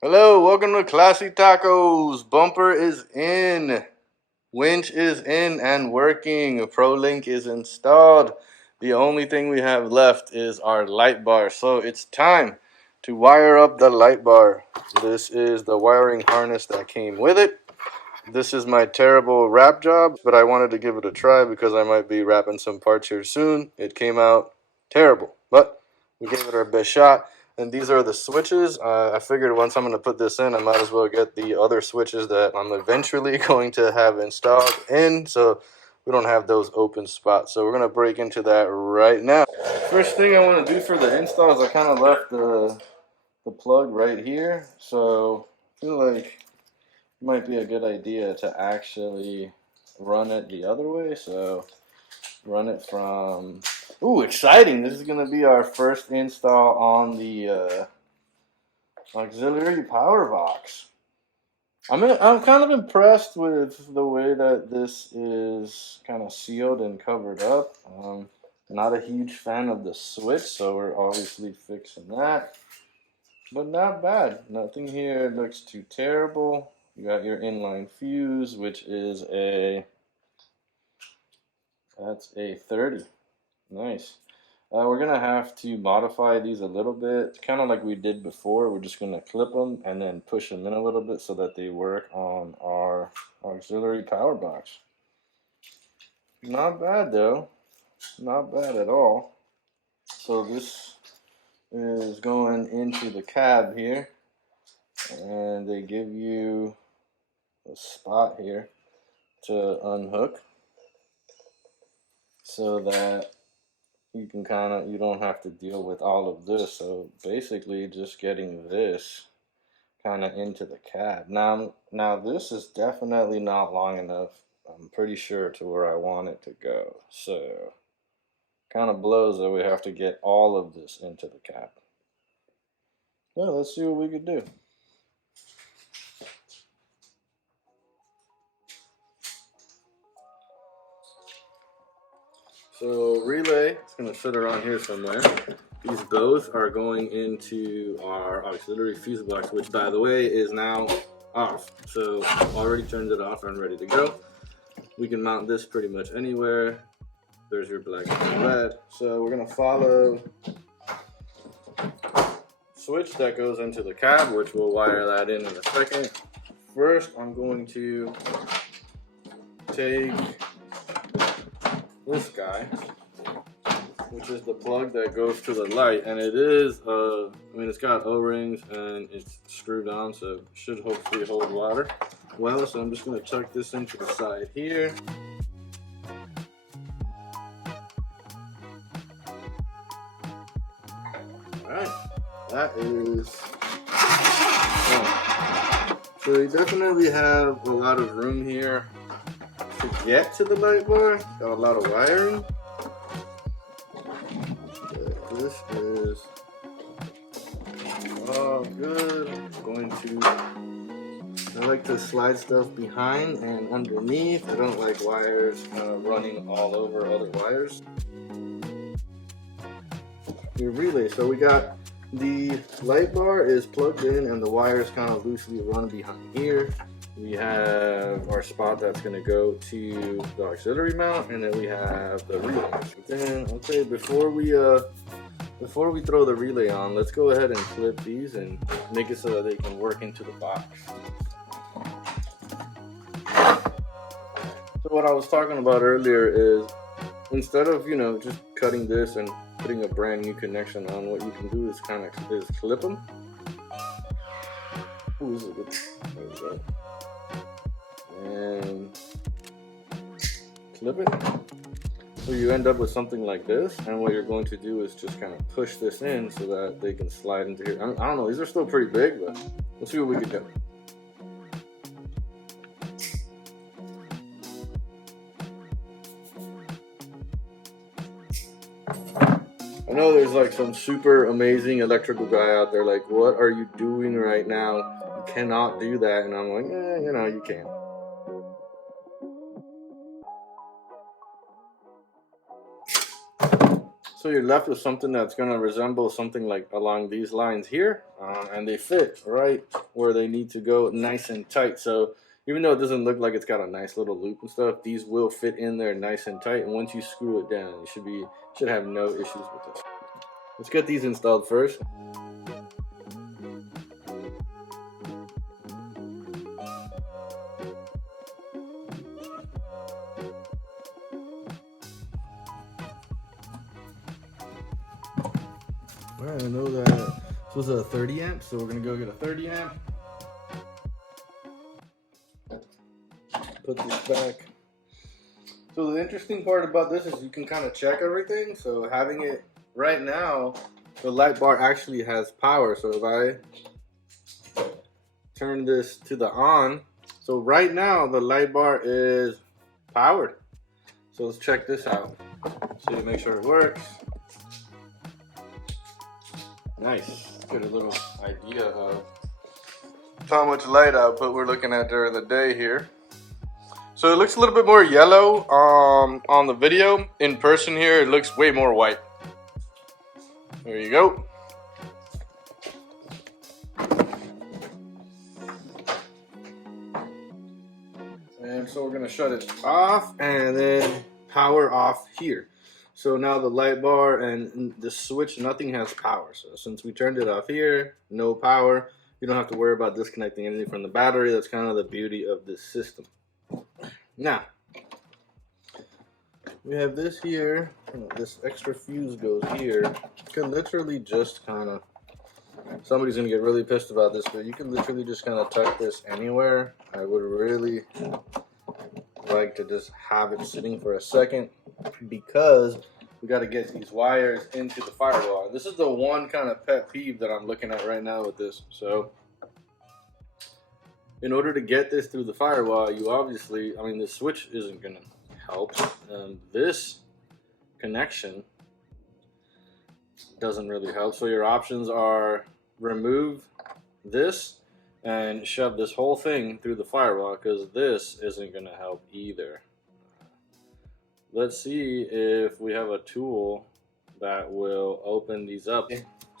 Hello, welcome to Classy Tacos. Bumper is in, winch is in and working. ProLink is installed. The only thing we have left is our light bar. So it's time to wire up the light bar. This is the wiring harness that came with it. This is my terrible wrap job, but I wanted to give it a try because I might be wrapping some parts here soon. It came out terrible, but we gave it our best shot. And these are the switches. I figured once I'm going to put this in, I might as well get the other switches that I'm eventually going to have installed in, so we don't have those open spots. So we're going to break into that right now. First thing I want to do for the install is I kind of left the plug right here, so I feel like might be a good idea to actually run it the other way. So run it from, ooh, exciting. This is going to be our first install on the auxiliary power box. I'm kind of impressed with the way that this is kind of sealed and covered up. Not a huge fan of the switch, so we're obviously fixing that. But not bad. Nothing here looks too terrible. You got your inline fuse, which is that's a 30. Nice. We're going to have to modify these a little bit, kind of like we did before. We're just going to clip them and then push them in a little bit so that they work on our auxiliary power box. Not bad though. Not bad at all. So this is going into the cab here, and they give you a spot here to unhook so that you can you don't have to deal with all of this. So basically just getting this kind of into the cab. Now this is definitely not long enough, I'm pretty sure, to where I want it to go. So kind of blows that we have to get all of this into the cab. Well, let's see what we could do. So relay, it's going to sit around here somewhere. These both are going into our auxiliary fuse box, which by the way is now off. So already turned it off and ready to go. We can mount this pretty much anywhere. There's your black and red. So we're going to follow switch that goes into the cab, which we'll wire that in a second. First, I'm going to take this guy, which is the plug that goes to the light, and it is I mean, it's got O-rings and it's screwed on, so it should hopefully hold water well. So I'm just going to tuck this into the side here. Alright, that is so you definitely have a lot of room here to get to the light bar. Got a lot of wiring. This is all good. I'm going to, I like to slide stuff behind and underneath. I don't like wires running all over other wires. Your relay. So we got the light bar is plugged in and the wires kind of loosely run behind here. We have our spot that's going to go to the auxiliary mount, and then we have the relay. Then, okay, before we throw the relay on, let's go ahead and clip these and make it so that they can work into the box. So what I was talking about earlier is, instead of, just cutting this and putting a brand new connection on, what you can do is clip them. Ooh, this is good. There we go. And clip it. So you end up with something like this, and what you're going to do is just kind of push this in so that they can slide into here. I don't know, these are still pretty big, but let's see what we can do. I know there's like some super amazing electrical guy out there like, what are you doing right now? You cannot do that. And I'm like, you can. So So you're left with something that's going to resemble something like along these lines here, and they fit right where they need to go, nice and tight. So even though it doesn't look like it's got a nice little loop and stuff, these will fit in there nice and tight. And once you screw it down, you should have no issues with this. Let's get these installed first. Alright, I know that this was a 30 amp, so we're gonna go get a 30 amp. Put this back. So the interesting part about this is you can kind of check everything. So having it right now, the light bar actually has power. So if I turn this to the on, so right now the light bar is powered. So let's check this out. So you make sure it works. Nice. Get a little idea of how much light output we're looking at during the day here. So it looks a little bit more yellow on the video. In person here, it looks way more white. There you go. And so we're gonna shut it off and then power off here. So now the light bar and the switch, nothing has power. So since we turned it off here, no power, you don't have to worry about disconnecting anything from the battery. That's kind of the beauty of this system. Now, we have this here, this extra fuse goes here. You can literally just kind of, somebody's gonna get really pissed about this, but you can literally just kind of tuck this anywhere. I would really like to just have it sitting for a second because we got to get these wires into the firewall. This is the one kind of pet peeve that I'm looking at right now with this. So in order to get this through the firewall, you obviously, I mean, the switch isn't going to help. This connection doesn't really help. So your options are remove this and shove this whole thing through the firewall, because this isn't going to help either. Let's see if we have a tool that will open these up.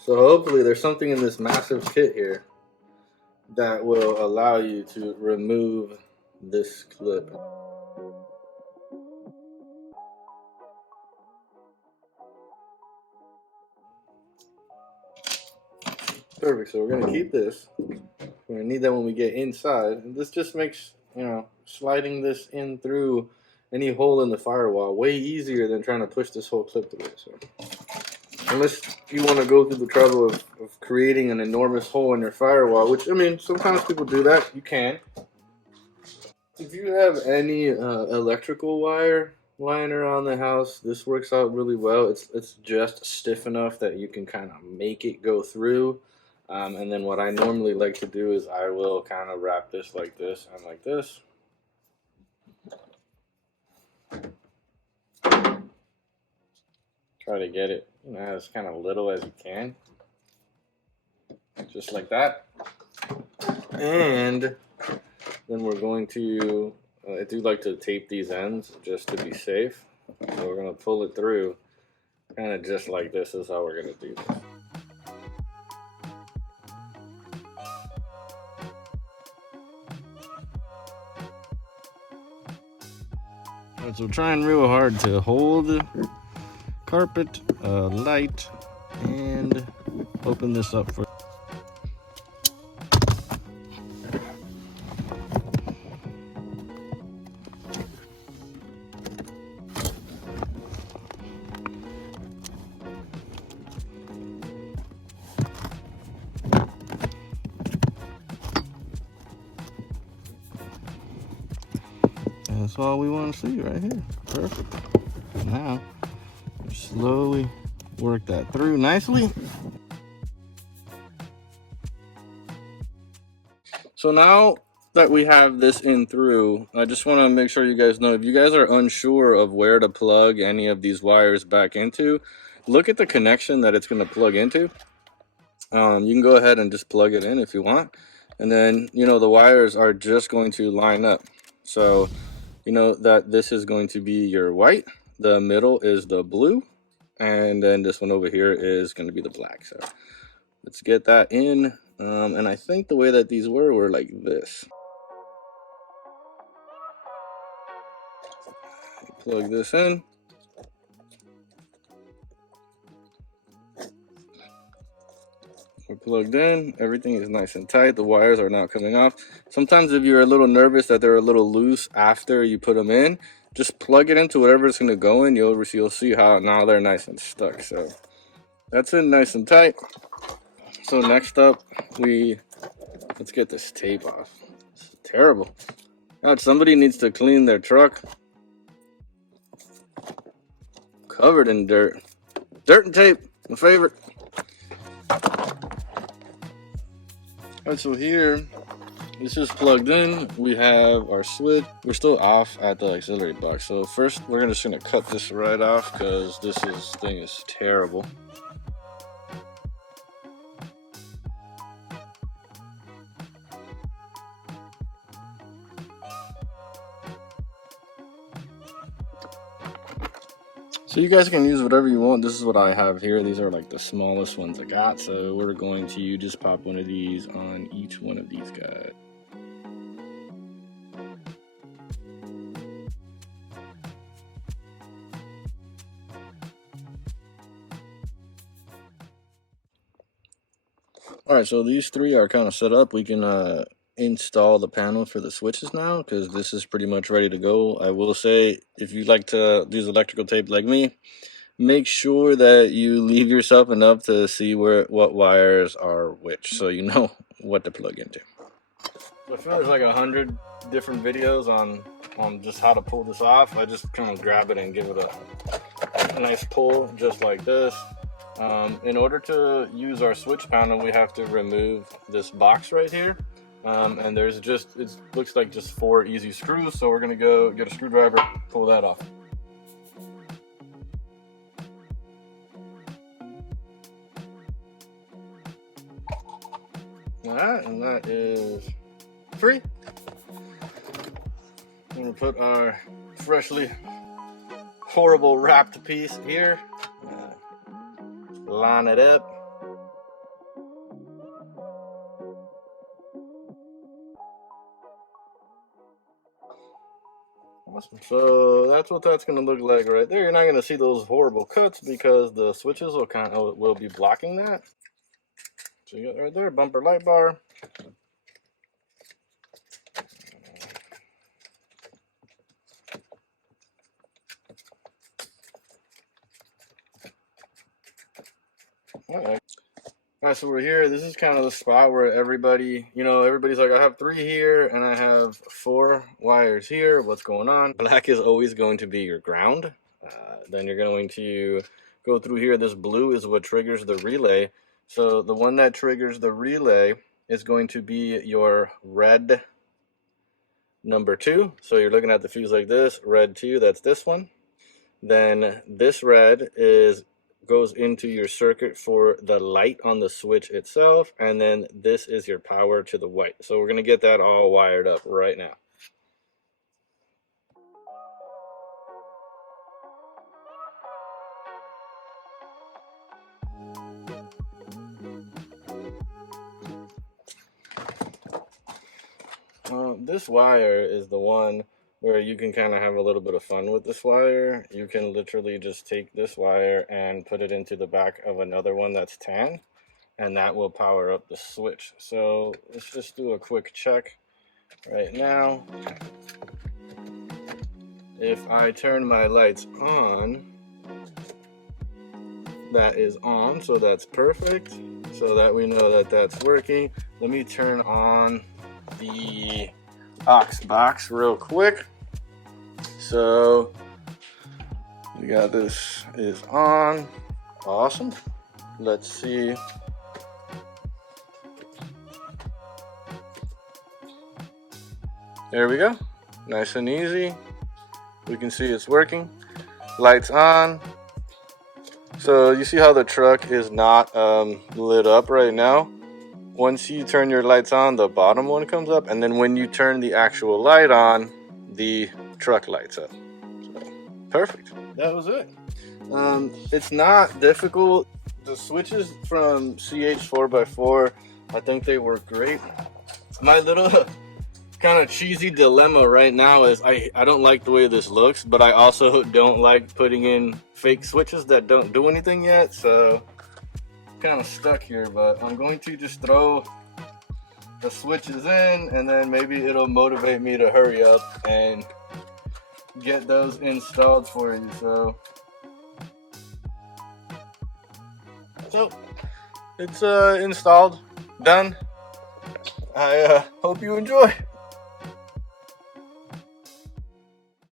So hopefully there's something in this massive kit here that will allow you to remove this clip. Perfect, so we're gonna keep this. We're gonna need that when we get inside. And this just makes, you know, sliding this in through any hole in the firewall way easier than trying to push this whole clip through it. So unless you want to go through the trouble of creating an enormous hole in your firewall, which, I mean, sometimes people do that, you can. If you have any electrical wire lying around the house, this works out really well. It's just stiff enough that you can kind of make it go through. And then what I normally like to do is I will kind of wrap this like this and like this. Try to get it, you know, as kind of little as you can. Just like that. And then we're going to, I do like to tape these ends just to be safe. So we're going to pull it through kind of just like this is how we're going to do this. Alright, so trying real hard to hold carpet, light, and open this up for. That's all we want to see right here. Perfect. Now, slowly work that through nicely. So now that we have this in through, I just want to make sure you guys know, if you guys are unsure of where to plug any of these wires back into, look at the connection that it's going to plug into. You can go ahead and just plug it in if you want. And then, you know, the wires are just going to line up. So, you know that this is going to be your white, the middle is the blue, and then this one over here is going to be the black. So let's get that in. And I think the way that these were like this. Plug this in. We're plugged in. Everything is nice and tight. The wires are not coming off. Sometimes if you're a little nervous that they're a little loose after you put them in, just plug it into whatever it's going to go in. You'll see how now they're nice and stuck. So that's in nice and tight. So next up, let's get this tape off. It's terrible. God, somebody needs to clean their truck. Covered in dirt. Dirt and tape, my favorite. Alright, so here, this is plugged in. We have our switch. We're still off at the auxiliary box. So first, we're just gonna cut this right off because this thing is terrible. So you guys can use whatever you want. This is what I have here. These are like the smallest ones I got. So we're going to just pop one of these on each one of these guys. All right, so these three are kind of set up. We can install the panel for the switches now because this is pretty much ready to go. I will say, if you like to use electrical tape like me, make sure that you leave yourself enough to see what wires are which, so you know what to plug into. I feel there's like 100 different videos on just how to pull this off. I just kind of grab it and give it a nice pull, just like this. In order to use our switch panel, we have to remove this box right here. And there's it looks like just 4 easy screws. So we're gonna go get a screwdriver, pull that off. Alright, and that is free. I'm gonna put our freshly horrible wrapped piece here. Line it up. Awesome. So that's what that's going to look like right there. You're not going to see those horrible cuts because the switches will be blocking that. So you got right there, bumper light bar. All right, so we're here. This is kind of the spot where everybody's like, I have 3 here and I have 4 wires here. What's going on? Black is always going to be your ground. Then you're going to go through here. This blue is what triggers the relay. So the one that triggers the relay is going to be your red number 2. So you're looking at the fuse like this, red 2, that's this one. Then this red goes into your circuit for the light on the switch itself, and then this is your power to the white. So we're going to get that all wired up right now. This wire is the one where you can kind of have a little bit of fun with this wire. You can literally just take this wire and put it into the back of another one that's tan, and that will power up the switch. So let's just do a quick check right now. If I turn my lights on, that is on, so that's perfect. So that we know that that's working. Let me turn on the aux box real quick. So we got this is on. Awesome. Let's see. There we go. Nice and easy. We can see it's working. Lights on. So you see how the truck is not lit up right now? Once you turn your lights on, the bottom one comes up, and then when you turn the actual light on, the truck lights up. So, perfect. That was it. It's not difficult. The switches from CH4x4, I think they work great. My little kind of cheesy dilemma right now is I don't like the way this looks, but I also don't like putting in fake switches that don't do anything yet, so I'm kind of stuck here. But I'm going to just throw the switches in, and then maybe it'll motivate me to hurry up and get those installed for you. So it's installed, done. I hope you enjoy.